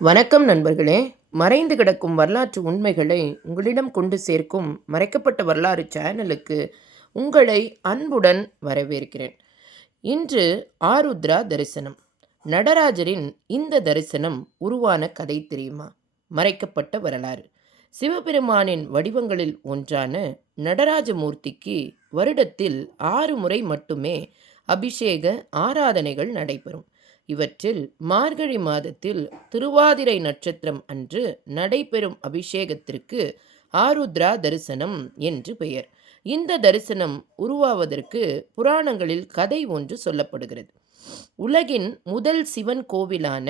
வணக்கம் நண்பர்களே. மறைந்து கிடக்கும் வரலாற்று உண்மைகளை உங்களிடம் கொண்டு சேர்க்கும் மறைக்கப்பட்ட வரலாறு சேனலுக்கு உங்களை அன்புடன் வரவேற்கிறேன். இன்று ஆருத்ரா தரிசனம். நடராஜரின் இந்த தரிசனம் உருவான கதை தெரியுமா? மறைக்கப்பட்ட வரலாறு. சிவபெருமானின் வடிவங்களில் ஒன்றான நடராஜமூர்த்திக்கு வருடத்தில் ஆறு முறை மட்டுமே அபிஷேக ஆராதனைகள் நடைபெறும். இவற்றில் மார்கழி மாதத்தில் திருவாதிரை நட்சத்திரம் அன்று நடைபெறும் அபிஷேகத்திற்கு ஆருத்ரா தரிசனம் என்று பெயர். இந்த தரிசனம் உருவாவதற்கு புராணங்களில் கதை ஒன்று சொல்லப்படுகிறது. உலகின் முதல் சிவன் கோவிலான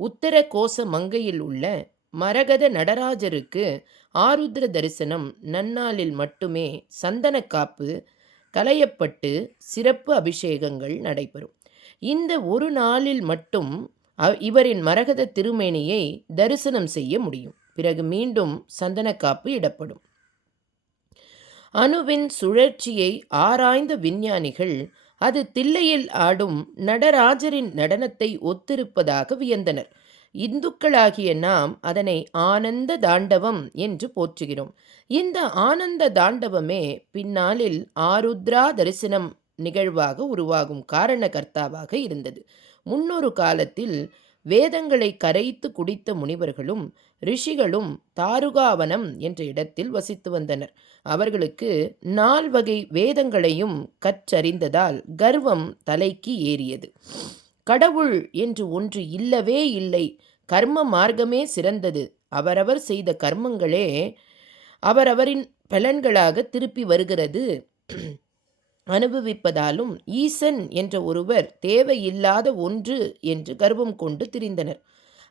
உத்தர கோச மங்கையில் உள்ள மரகத நடராஜருக்கு ஆருத்ர தரிசனம் நன்னாளில் மட்டுமே சந்தனக்காப்பு களையப்பட்டு சிறப்பு அபிஷேகங்கள் நடைபெறும். இந்த ஒரு நாளில் மட்டும் இவரின் மரகத திருமேனியை தரிசனம் செய்ய முடியும். பிறகு மீண்டும் சந்தனக்காப்பு இடப்படும். அணுவின் சுழற்சியை ஆராய்ந்த விஞ்ஞானிகள் அது தில்லையில் ஆடும் நடராஜரின் நடனத்தை ஒத்திருப்பதாக வியந்தனர். இந்துக்களாகிய நாம் அதனை ஆனந்த தாண்டவம் என்று போற்றுகிறோம். இந்த ஆனந்த தாண்டவமே பின்னாளில் ஆருத்ரா தரிசனம் நிகழ்வாக உருவாகும் காரணகர்த்தாவாக இருந்தது. முன்னொரு காலத்தில் வேதங்களை கரைத்து குடித்த முனிவர்களும் ரிஷிகளும் தாருகாவனம் என்ற இடத்தில் வசித்து வந்தனர். அவர்களுக்கு நால்வகை வேதங்களையும் கற்றறிந்ததால் கர்வம் தலைக்கு ஏறியது. கடவுள் என்று ஒன்று இல்லவே இல்லை கர்ம மார்க்கமே சிறந்தது. அவரவர் செய்த கர்மங்களே அவரவரின் பலன்களாக திருப்பி வருகிறது. அனுபவிப்பதாலும் ஈசன் என்ற ஒருவர் தேவையில்லாத ஒன்று என்று கர்வம் கொண்டு திரிந்தனர்.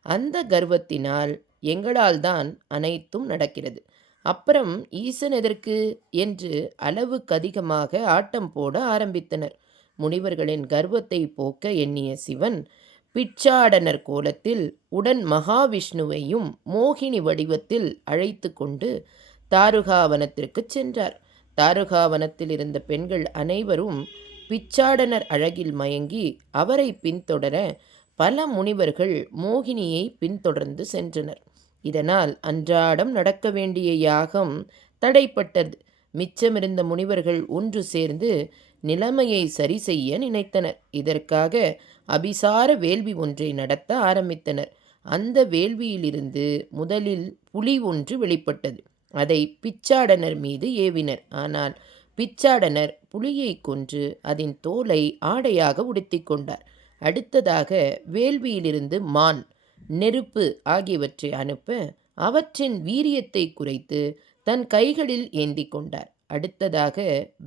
அந்த கர்வத்தினால் எங்களால் தான் அனைத்தும் நடக்கிறது. அப்புறம் ஈசன் எதற்கு? என்று அளவுக்கு அதிகமாக ஆட்டம் போட ஆரம்பித்தனர். முனிவர்களின் கர்வத்தை போக்க எண்ணிய சிவன் பிச்சாடனர் கோலத்தில் உடன் மகாவிஷ்ணுவையும் மோகினி வடிவத்தில் அழைத்து கொண்டு தாருகாவனத்திற்கு சென்றார். தாருகாவனத்தில் இருந்த பெண்கள் அனைவரும் பிச்சாடனர் அழகில் மயங்கி அவரை பின்தொடர பல முனிவர்கள் மோகினியை பின்தொடர்ந்து சென்றனர். இதனால் அன்றாடம் நடக்க வேண்டிய யாகம் தடைப்பட்டது. மிச்சமிருந்த முனிவர்கள் ஒன்று சேர்ந்து நிலைமையை சரி செய்ய நினைத்தனர். இதற்காக அபிசார வேள்வி ஒன்றை நடத்த ஆரம்பித்தனர். அந்த வேள்வியிலிருந்து முதலில் புலி ஒன்று வெளிப்பட்டது. அதை பிச்சாடனர் மீது ஏவினர். ஆனால் பிச்சாடனர் புலியை கொன்று அதன் தோலை ஆடையாக உடுத்தி கொண்டார். அடுத்ததாக வேள்வியிலிருந்து மான் நெருப்பு ஆகியவற்றை அனுப்ப அவற்றின் வீரியத்தை குறைத்து தன் கைகளில் ஏந்தி கொண்டார். அடுத்ததாக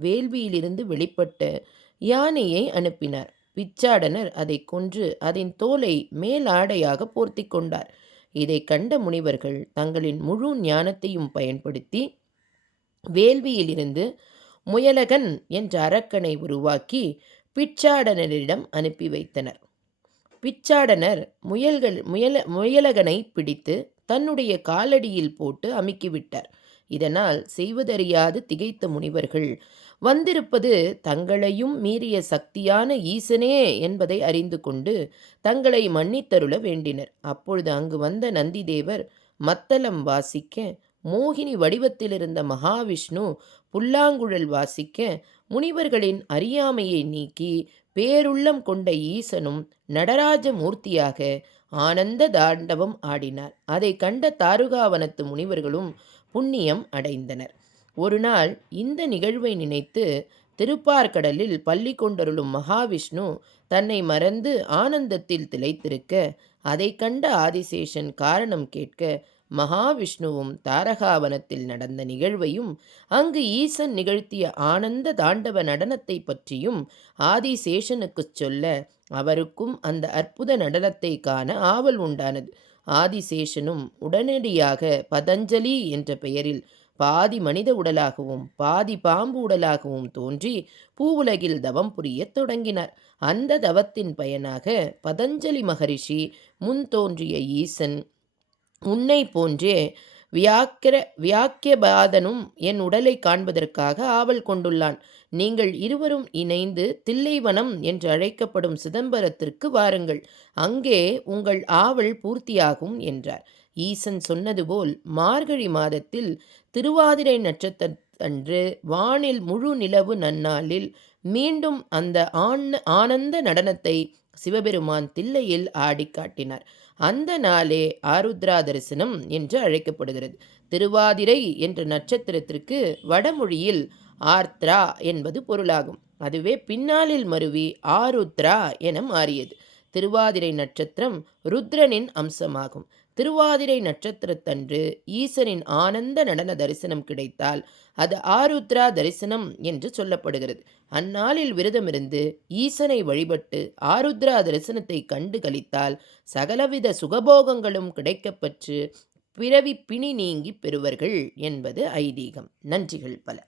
வேள்வியிலிருந்து வெளிப்பட்ட யானையை அனுப்பினார். பிச்சாடனர் அதை கொன்று அதன் தோலை மேலாடையாக போர்த்தி கொண்டார். இதை கண்ட முனிவர்கள் தங்களின் முழு ஞானத்தையும் பயன்படுத்தி வேள்வியிலிருந்து முயலகன் என்ற அரக்கனை உருவாக்கி பிச்சாடனரிடம் அனுப்பி வைத்தனர். பிச்சாடனர் முயல்கள் முயல முயலகனை பிடித்து தன்னுடைய காலடியில் போட்டு அமுக்கிவிட்டார். இதனால் செய்வதறியாது திகைத்த முனிவர்கள். வந்திருப்பது தங்களையும் மீறிய சக்தியான ஈசனே என்பதை அறிந்து கொண்டு தங்களை மன்னித்தருள வேண்டினர். அப்பொழுது அங்கு வந்த நந்திதேவர் மத்தளம் வாசிக்க மோகினி வடிவத்திலிருந்த மகாவிஷ்ணு புல்லாங்குழல் வாசிக்க முனிவர்களின் அறியாமையை நீக்கி பேருள்ளம் கொண்ட ஈசனும் நடராஜ மூர்த்தியாக ஆனந்த தாண்டவம் ஆடினார். அதை கண்ட தாருகாவனத்து முனிவர்களும் புண்ணியம் அடைந்தனர். ஒரு நாள் இந்த நிகழ்வை நினைத்து திருப்பார்கடலில் பள்ளி கொண்டருளும் மகாவிஷ்ணு தன்னை மறந்து ஆனந்தத்தில் திளைத்திருக்க அதை கண்ட ஆதிசேஷன் காரணம் கேட்க மகாவிஷ்ணுவும் தாரகாவனத்தில் நடந்த நிகழ்வையும் அங்கு ஈசன் நிகழ்த்திய ஆனந்த தாண்டவ நடனத்தை பற்றியும் ஆதிசேஷனுக்குச் சொல்ல அவருக்கும் அந்த அற்புத நடனத்தை காண ஆவல் உண்டானது. ஆதிசேஷனும் உடனடியாக பதஞ்சலி என்ற பெயரில் பாதி மனித உடலாகவும் பாதி பாம்பு உடலாகவும் தோன்றி பூவுலகில் தவம் புரியத் தொடங்கினார். அந்த தவத்தின் பயனாக பதஞ்சலி மகரிஷி முன் தோன்றிய ஈசன் உன்னை போன்றே வியாக்கிர வியாக்கியபாதனும் என் உடலை காண்பதற்காக ஆவல் கொண்டுள்ளான். நீங்கள் இருவரும் இணைந்து தில்லைவனம் என்று அழைக்கப்படும் சிதம்பரத்திற்கு வாருங்கள். அங்கே உங்கள் ஆவல் பூர்த்தியாகும் என்றார். ஈசன் சொன்னது போல் மார்கழி மாதத்தில் திருவாதிரை நட்சத்திர அன்று வானில் முழு நிலவு நன்னாளில் மீண்டும் அந்த ஆண் ஆனந்த நடனத்தை சிவபெருமான் தில்லையில் ஆடி காட்டினார். அந்த நாளே ஆருத்ரா தரிசனம் என்று அழைக்கப்படுகிறது. திருவாதிரை என்ற நட்சத்திரத்திற்கு வடமொழியில் ஆர்த்ரா என்பது பொருளாகும். அதுவே பின்னாளில் மருவி ஆருத்ரா என மாறியது. திருவாதிரை நட்சத்திரம் ருத்ரனின் அம்சமாகும். திருவாதிரை நட்சத்திரத்தன்று ஈசனின் ஆனந்த நடன தரிசனம் கிடைத்தால் அது ஆருத்ரா தரிசனம் என்று சொல்லப்படுகிறது. அந்நாளில் விரதமிருந்து ஈசனை வழிபட்டு ஆருத்ரா தரிசனத்தை கண்டு கழித்தால் சகலவித சுகபோகங்களும் கிடைக்கப்பெற்று பிறவி பிணி நீங்கி பெறுவர்கள் என்பது ஐதீகம். நன்றிகள் பல.